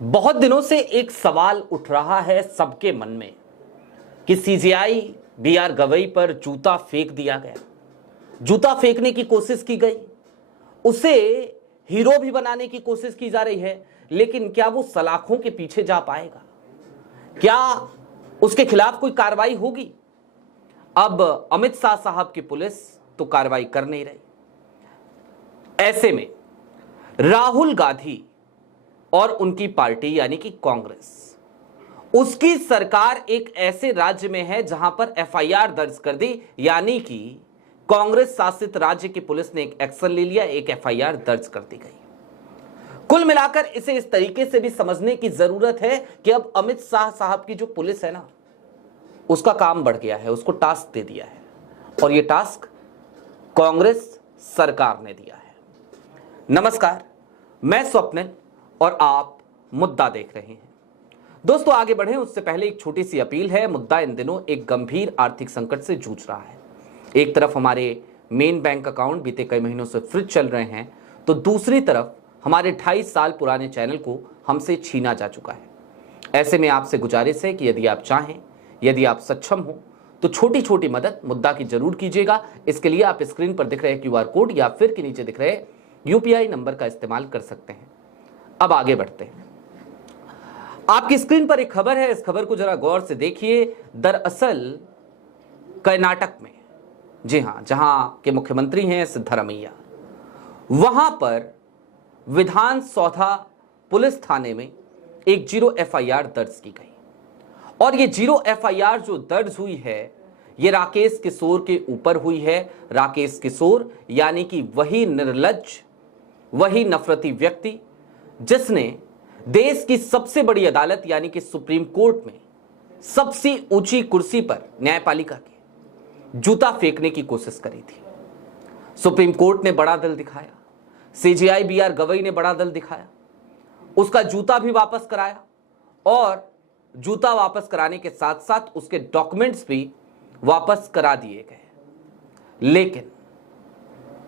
बहुत दिनों से एक सवाल उठ रहा है सबके मन में कि सीजेआई बीआर गवई पर जूता फेंक दिया गया। जूता फेंकने की कोशिश की गई, उसे हीरो भी बनाने की कोशिश की जा रही है, लेकिन क्या वो सलाखों के पीछे जा पाएगा? क्या उसके खिलाफ कोई कार्रवाई होगी? अब अमित शाह साहब की पुलिस तो कार्रवाई कर नहीं रही। ऐसे में राहुल गांधी और उनकी पार्टी यानी कि कांग्रेस, उसकी सरकार एक ऐसे राज्य में है जहां पर एफआईआर दर्ज कर दी, यानी कि कांग्रेस शासित राज्य की पुलिस ने एक एक्शन ले लिया, एक एफआईआर दर्ज कर दी गई। कुल मिलाकर इसे इस तरीके से भी समझने की जरूरत है कि अब अमित शाह साहब की जो पुलिस है ना, उसका काम बढ़ गया है, उसको टास्क दे दिया है, और यह टास्क कांग्रेस सरकार ने दिया है। नमस्कार, मैं स्वप्निल और आप मुद्दा देख रहे हैं। दोस्तों, आगे बढ़ें उससे पहले एक छोटी सी अपील है। मुद्दा इन दिनों एक गंभीर आर्थिक संकट से जूझ रहा है। एक तरफ हमारे मेन बैंक अकाउंट बीते कई महीनों से फ्रीज चल रहे हैं, तो दूसरी तरफ हमारे 28 साल पुराने चैनल को हमसे छीना जा चुका है। ऐसे में आपसे गुजारिश है कि यदि आप चाहें, यदि आप सक्षम हो, तो छोटी छोटी मदद मुद्दा की जरूर कीजिएगा। इसके लिए आप स्क्रीन पर दिख रहे क्यूआर कोड या फिर के नीचे दिख रहे यूपीआई नंबर का इस्तेमाल कर सकते हैं। अब आगे बढ़ते हैं। आपकी स्क्रीन पर एक खबर है, इस खबर को जरा गौर से देखिए। दरअसल कर्नाटक में, जी हां, जहां के मुख्यमंत्री हैं सिद्धरामैया, वहां पर विधान सौधा पुलिस थाने में एक 0 एफआईआर दर्ज की गई। और ये 0 एफआईआर जो दर्ज हुई है, ये राकेश किशोर के ऊपर हुई है। राकेश किशोर यानी कि वही निर्लज्ज, वही नफरती व्यक्ति जिसने देश की सबसे बड़ी अदालत यानी कि सुप्रीम कोर्ट में सबसे ऊंची कुर्सी पर न्यायपालिका के जूता फेंकने की कोशिश करी थी। सुप्रीम कोर्ट ने बड़ा दिल दिखाया, सीजेआई बीआर गवई ने बड़ा दिल दिखाया, उसका जूता भी वापस कराया, और जूता वापस कराने के साथ साथ उसके डॉक्यूमेंट्स भी वापस करा दिए गए। लेकिन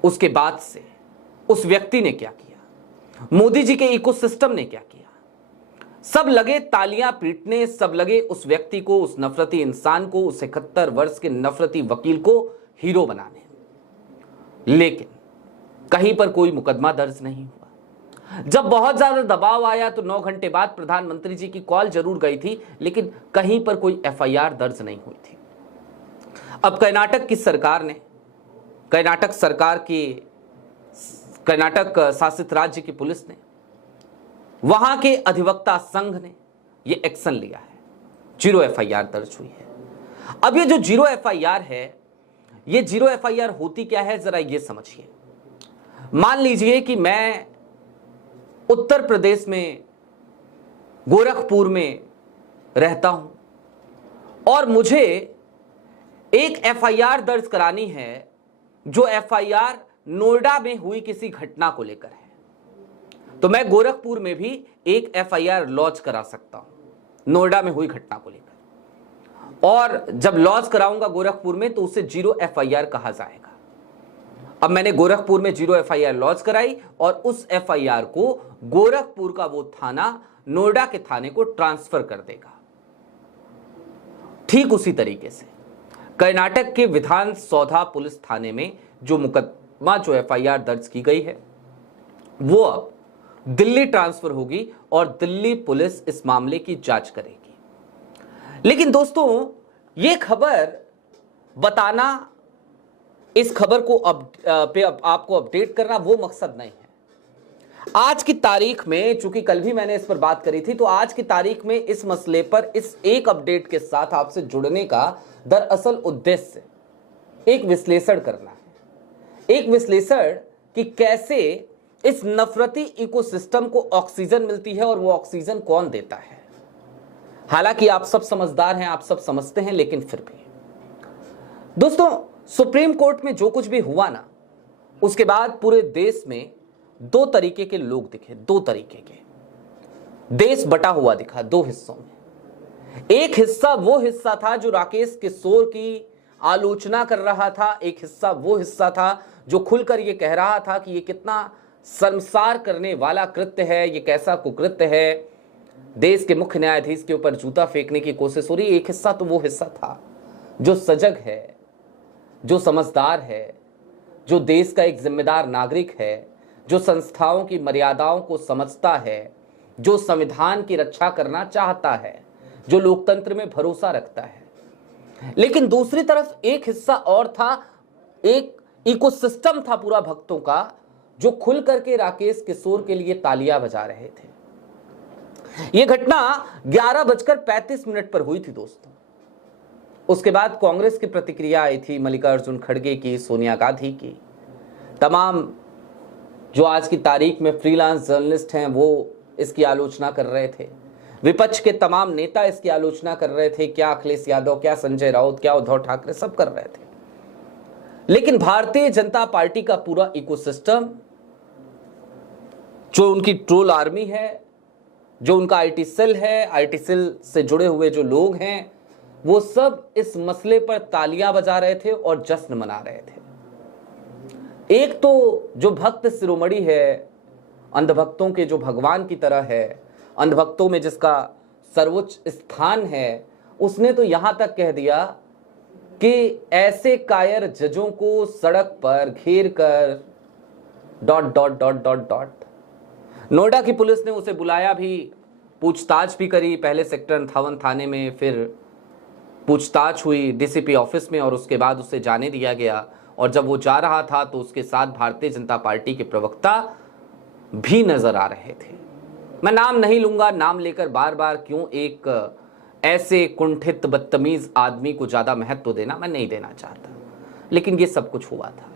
उसके बाद से उस व्यक्ति ने क्या किया, मोदी जी के इकोसिस्टम ने क्या किया? सब लगे तालियां पीटने, सब लगे उस व्यक्ति को, उस नफरती इंसान को, उस 71 वर्ष के नफरती वकील को हीरो बनाने। लेकिन कहीं पर कोई मुकदमा दर्ज नहीं हुआ। जब बहुत ज्यादा दबाव आया तो 9 घंटे बाद प्रधानमंत्री जी की कॉल जरूर गई थी, लेकिन कहीं पर कोई एफआईआर दर्ज नहीं हुई थी। अब कर्नाटक की सरकार ने, कर्नाटक शासित राज्य की पुलिस ने, वहां के अधिवक्ता संघ ने यह एक्शन लिया है। 0 एफआईआर दर्ज हुई है। अब ये जो 0 एफआईआर है, ये 0 एफआईआर होती क्या है, जरा ये समझिए। मान लीजिए कि मैं उत्तर प्रदेश में गोरखपुर में रहता हूं और मुझे एक एफआईआर दर्ज करानी है, जो एफआईआर नोएडा में हुई किसी घटना को लेकर है। तो मैं गोरखपुर में भी एक एफआईआर लॉन्च करा सकता हूं नोएडा में हुई घटना को लेकर, और जब लॉन्च कराऊंगा गोरखपुर में तो उसे 0 एफआईआर कहा जाएगा। अब मैंने गोरखपुर में 0 एफआईआर लॉन्च कराई और उस एफआईआर को गोरखपुर का वो थाना नोएडा के थाने को ट्रांसफर कर देगा। ठीक उसी तरीके से कर्नाटक के विधान सौधा पुलिस थाने में जो मुकदमा, जो एफआईआर दर्ज की गई है, वो अब दिल्ली ट्रांसफर होगी और दिल्ली पुलिस इस मामले की जांच करेगी। लेकिन दोस्तों, ये खबर बताना, इस खबर को आपको अपडेट करना वो मकसद नहीं है। आज की तारीख में, चूंकि कल भी मैंने इस पर बात करी थी, तो आज की तारीख में इस मसले पर इस एक अपडेट के साथ आपसे जुड़ने का दरअसल उद्देश्य एक विश्लेषण करना है। एक विश्लेषण कि कैसे इस नफरती इकोसिस्टम को ऑक्सीजन मिलती है और वो ऑक्सीजन कौन देता है। हालांकि आप सब समझदार हैं, आप सब समझते हैं, लेकिन फिर भी दोस्तों, सुप्रीम कोर्ट में जो कुछ भी हुआ ना, उसके बाद पूरे देश में 2 तरीके के लोग दिखे। 2 तरीके के देश बटा हुआ दिखा 2 हिस्सों में। एक हिस्सा वो हिस्सा था जो राकेश किशोर की आलोचना कर रहा था, एक हिस्सा वो हिस्सा था जो खुलकर ये कह रहा था कि ये कितना शर्मसार करने वाला कृत्य है, ये कैसा कुकृत्य है, देश के मुख्य न्यायाधीश के ऊपर जूता फेंकने की कोशिश हो रही। एक हिस्सा तो वो हिस्सा था जो सजग है, जो समझदार है, जो देश का एक जिम्मेदार नागरिक है, जो संस्थाओं की मर्यादाओं को समझता है, जो संविधान की रक्षा करना चाहता है, जो लोकतंत्र में भरोसा रखता है। लेकिन दूसरी तरफ एक हिस्सा और था, एक इकोसिस्टम था पूरा भक्तों का, जो खुल करके राकेश किशोर के लिए तालियां बजा रहे थे। यह घटना 11:35 पर हुई थी दोस्तों। उसके बाद कांग्रेस की प्रतिक्रिया आई थी, मल्लिकार्जुन खड़गे की, सोनिया गांधी की, तमाम जो आज की तारीख में फ्रीलांस जर्नलिस्ट हैं वो इसकी आलोचना कर रहे थे। विपक्ष के तमाम नेता इसकी आलोचना कर रहे थे। क्या अखिलेश यादव, क्या संजय राउत, क्या उद्धव ठाकरे, सब कर रहे थे। लेकिन भारतीय जनता पार्टी का पूरा इकोसिस्टम, जो उनकी ट्रोल आर्मी है, जो उनका आईटी सेल है, आईटी सेल से जुड़े हुए जो लोग हैं, वो सब इस मसले पर तालियां बजा रहे थे और जश्न मना रहे थे। एक तो जो भक्त शिरोमणि है, अंधभक्तों के जो भगवान की तरह है, अंधभक्तों में जिसका सर्वोच्च स्थान है, उसने तो यहां तक कह दिया कि ऐसे कायर जजों को सड़क पर घेर कर ... नोएडा की पुलिस ने उसे बुलाया भी, पूछताछ भी करी, पहले सेक्टर 58 थाने में, फिर पूछताछ हुई डीसीपी ऑफिस में और उसके बाद उसे जाने दिया गया। और जब वो जा रहा था तो उसके साथ भारतीय जनता पार्टी के प्रवक्ता भी नजर आ रहे थे। मैं नाम नहीं लूंगा, नाम लेकर बार बार क्यों एक ऐसे कुंठित बदतमीज आदमी को ज्यादा महत्व देना, मैं नहीं देना चाहता, लेकिन ये सब कुछ हुआ था।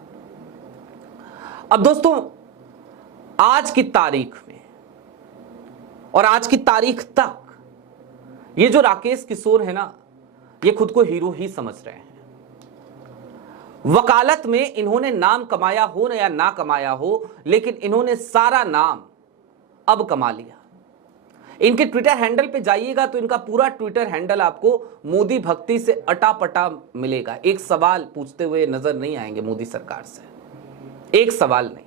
अब दोस्तों, आज की तारीख में और आज की तारीख तक ये जो राकेश किशोर है ना, ये खुद को हीरो ही समझ रहे हैं। वकालत में इन्होंने नाम कमाया हो या ना कमाया हो, लेकिन इन्होंने सारा नाम अब कमा लिया। इनके ट्विटर हैंडल पे जाइएगा तो इनका पूरा ट्विटर हैंडल आपको मोदी भक्ति से अटापटा मिलेगा। एक सवाल पूछते हुए नजर नहीं आएंगे मोदी सरकार से, एक सवाल नहीं।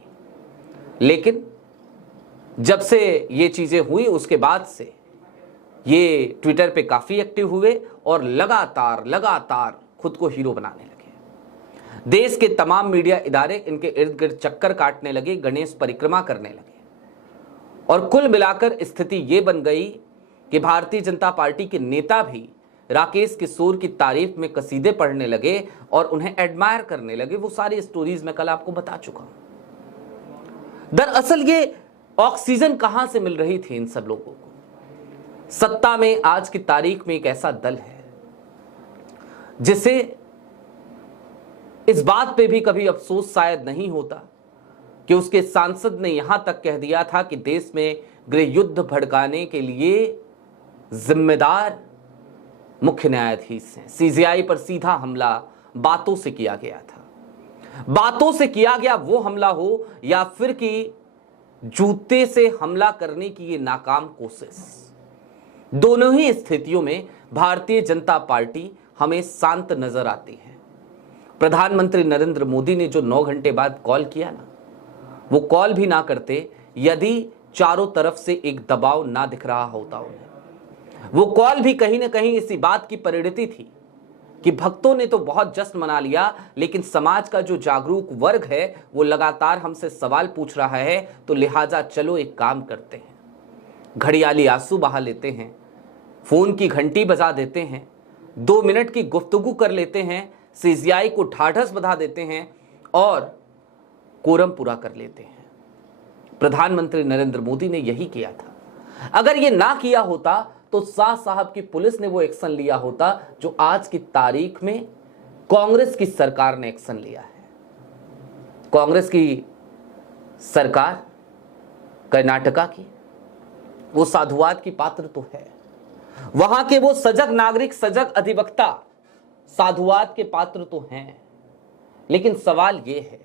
लेकिन जब से ये चीजें हुई उसके बाद से ये ट्विटर पे काफी एक्टिव हुए और लगातार खुद को हीरो बनाने लगे। देश के तमाम मीडिया इदारे इनके इर्द गिर्द चक्कर काटने लगे, गणेश परिक्रमा करने लगे। और कुल मिलाकर स्थिति ये बन गई कि भारतीय जनता पार्टी के नेता भी राकेश किशोर की तारीफ में कसीदे पढ़ने लगे और उन्हें एडमायर करने लगे। वो सारी स्टोरीज मैं कल आपको बता चुका हूं। दरअसल ये ऑक्सीजन कहां से मिल रही थी इन सब लोगों को? सत्ता में आज की तारीख में एक ऐसा दल है जिसे इस बात पे भी कभी अफसोस शायद नहीं होता कि उसके सांसद ने यहां तक कह दिया था कि देश में गृह युद्ध भड़काने के लिए जिम्मेदार मुख्य न्यायाधीश हैं। सीजेआई पर सीधा हमला बातों से किया गया था। बातों से किया गया वो हमला हो या फिर कि जूते से हमला करने की ये नाकाम कोशिश, दोनों ही स्थितियों में भारतीय जनता पार्टी हमें शांत नजर आती है। प्रधानमंत्री नरेंद्र मोदी ने जो 9 घंटे बाद कॉल किया ना, वो कॉल भी ना करते यदि चारों तरफ से एक दबाव ना दिख रहा होता उन्हें। वो कॉल भी कहीं ना कहीं इसी बात की परिणति थी कि भक्तों ने तो बहुत जश्न मना लिया, लेकिन समाज का जो जागरूक वर्ग है वो लगातार हमसे सवाल पूछ रहा है, तो लिहाजा चलो एक काम करते हैं, घड़ियाली आंसू बहा लेते हैं, फोन की घंटी बजा देते हैं, 2 मिनट की गुफ्तगू कर लेते हैं, सीजीआई को ढाढ़स बधा देते हैं और कोरम पूरा कर लेते हैं। प्रधानमंत्री नरेंद्र मोदी ने यही किया था। अगर ये ना किया होता तो शाह साहब की पुलिस ने वो एक्शन लिया होता जो आज की तारीख में कांग्रेस की सरकार ने एक्शन लिया है। कांग्रेस की सरकार कर्नाटका की, वो साधुवाद की पात्र तो है, वहां के वो सजग नागरिक, सजग अधिवक्ता साधुवाद के पात्र तो हैं, लेकिन सवाल ये है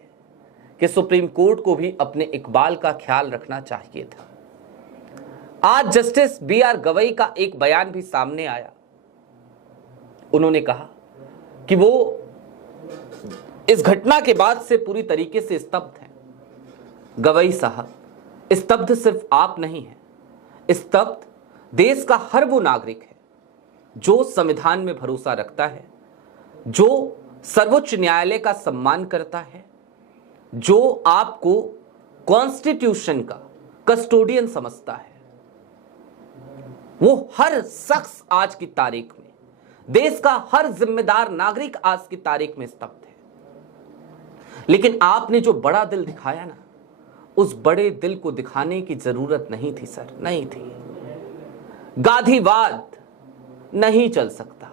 कि सुप्रीम कोर्ट को भी अपने इकबाल का ख्याल रखना चाहिए था। आज जस्टिस बीआर गवई का एक बयान भी सामने आया। उन्होंने कहा कि वो इस घटना के बाद से पूरी तरीके से स्तब्ध हैं। गवई साहब, स्तब्ध सिर्फ आप नहीं हैं, स्तब्ध देश का हर वो नागरिक है जो संविधान में भरोसा रखता है, जो सर्वोच्च न्यायालय का सम्मान करता है, जो आपको कॉन्स्टिट्यूशन का कस्टोडियन समझता है, वो हर शख्स आज की तारीख में, देश का हर जिम्मेदार नागरिक आज की तारीख में स्तब्ध है। लेकिन आपने जो बड़ा दिल दिखाया ना, उस बड़े दिल को दिखाने की जरूरत नहीं थी सर, नहीं थी। गांधीवाद नहीं चल सकता।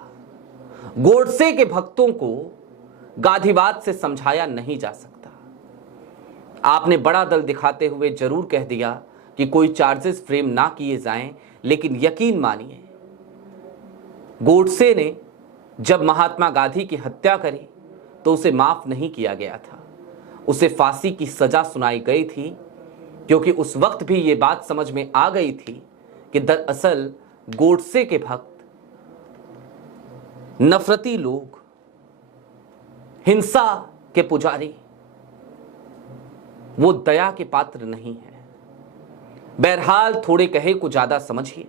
गोडसे के भक्तों को गांधीवाद से समझाया नहीं जा सकता। आपने बड़ा दिल दिखाते हुए जरूर कह दिया कि कोई चार्जेस फ्रेम ना किए जाएं, लेकिन यकीन मानिए, गोडसे ने जब महात्मा गांधी की हत्या करी तो उसे माफ नहीं किया गया था, उसे फांसी की सजा सुनाई गई थी, क्योंकि उस वक्त भी यह बात समझ में आ गई थी कि दरअसल गोडसे के भक्त, नफरती लोग, हिंसा के पुजारी, वो दया के पात्र नहीं है। बहरहाल थोड़े कहे को ज्यादा समझिए।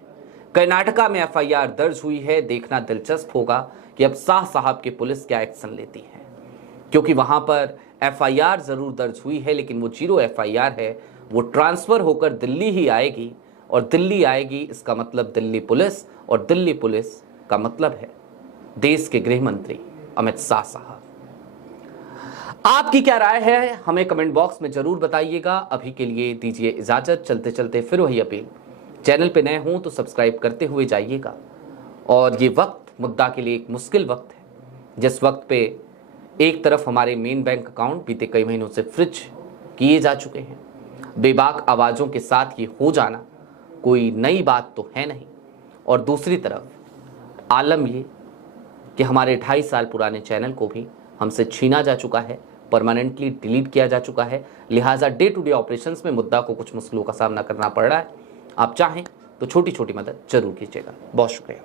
कर्नाटका में एफआईआर दर्ज हुई है। देखना दिलचस्प होगा कि अब शाह साहब की पुलिस क्या एक्शन लेती है, क्योंकि वहां पर एफआईआर जरूर दर्ज हुई है, लेकिन वो 0 एफआईआर है। वो ट्रांसफर होकर दिल्ली ही आएगी, और दिल्ली आएगी इसका मतलब दिल्ली पुलिस, और दिल्ली पुलिस का मतलब है देश के गृह मंत्री अमित शाह साहब। आपकी क्या राय है हमें कमेंट बॉक्स में जरूर बताइएगा। अभी के लिए दीजिए इजाजत। चलते चलते फिर वही अपील, चैनल पे नए हों तो सब्सक्राइब करते हुए जाइएगा। और ये वक्त मुद्दा के लिए एक मुश्किल वक्त है, जिस वक्त पे एक तरफ हमारे मेन बैंक अकाउंट बीते कई महीनों से फ्रिज किए जा चुके हैं, बेबाक आवाज़ों के साथ ये हो जाना कोई नई बात तो है नहीं, और दूसरी तरफ आलम ये कि हमारे 2.5 साल पुराने चैनल को भी हमसे छीना जा चुका है, परमानेंटली डिलीट किया जा चुका है। लिहाजा डे टू डे ऑपरेशंस में मुद्दा को कुछ मुश्किलों का सामना करना पड़ रहा है। आप चाहें तो छोटी छोटी मदद जरूर कीजिएगा। बहुत शुक्रिया।